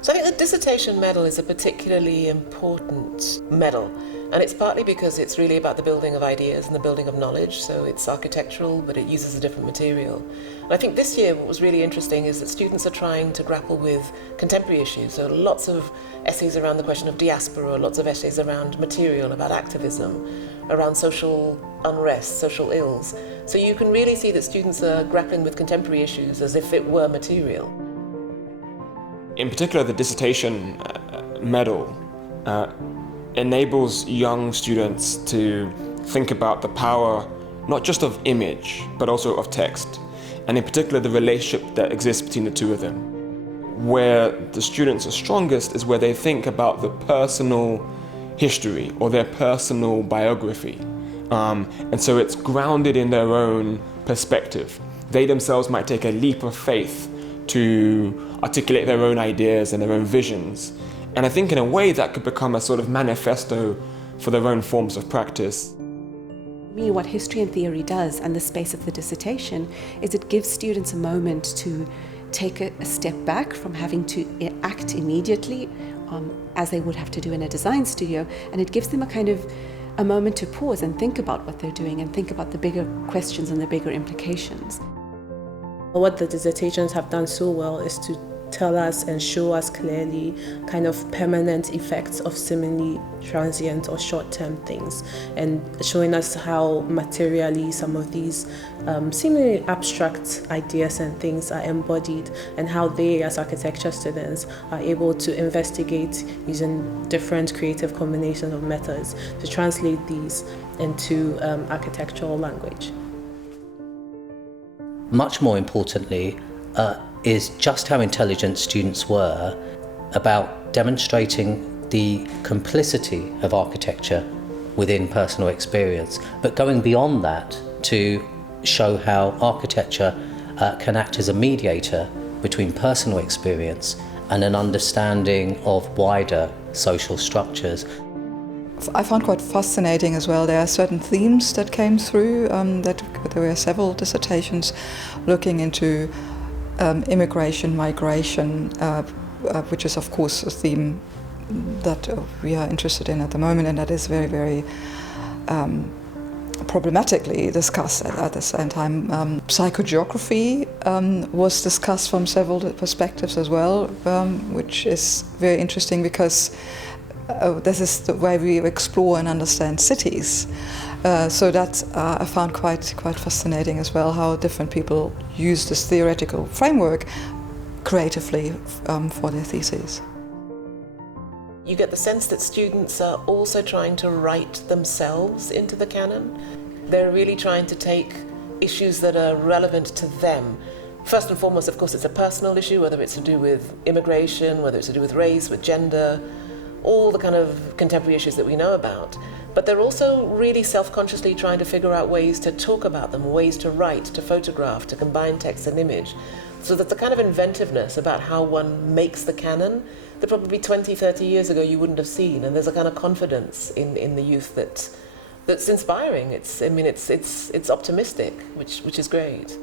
So I think the dissertation medal is a particularly important medal, and it's partly because it's really about the building of ideas and the building of knowledge, so it's architectural, but it uses a different material. And I think this year what was really interesting is that students are trying to grapple with contemporary issues, so lots of essays around the question of diaspora, lots of essays around material, about activism, around social unrest, social ills. So you can really see that students are grappling with contemporary issues as if it were material. In particular, the dissertation medal enables young students to think about the power not just of image, but also of text, and in particular the relationship that exists between the two of them. Where the students are strongest is where they think about the personal history or their personal biography. And so it's grounded in their own perspective. They themselves might take a leap of faith to articulate their own ideas and their own visions. And I think in a way that could become a sort of manifesto for their own forms of practice. Me, what history and theory does, and the space of the dissertation, is it gives students a moment to take a step back from having to act immediately as they would have to do in a design studio, and it gives them a moment to pause and think about what they're doing and think about the bigger questions and the bigger implications. What the dissertations have done so well is to tell us and show us clearly kind of permanent effects of seemingly transient or short-term things, and showing us how materially some of these seemingly abstract ideas and things are embodied, and how they, as architecture students, are able to investigate using different creative combinations of methods to translate these into architectural language. Much more importantly, is just how intelligent students were about demonstrating the complicity of architecture within personal experience, but going beyond that to show how architecture can act as a mediator between personal experience and an understanding of wider social structures. I found quite fascinating as well. There are certain themes that came through, that there were several dissertations looking into immigration, migration, which is of course a theme that we are interested in at the moment, and that is very, very problematically discussed at the same time. Psychogeography was discussed from several perspectives as well, which is very interesting because this is the way we explore and understand cities. So that I found quite fascinating as well, how different people use this theoretical framework creatively for their theses. You get the sense that students are also trying to write themselves into the canon. They're really trying to take issues that are relevant to them. First and foremost, of course, it's a personal issue, whether it's to do with immigration, whether it's to do with race, with gender, all the kind of contemporary issues that we know about. But they're also really self-consciously trying to figure out ways to talk about them, ways to write, to photograph, to combine text and image. So that's the kind of inventiveness about how one makes the canon that probably 20, 30 years ago you wouldn't have seen. And there's a kind of confidence in the youth that's inspiring. It's optimistic, which is great.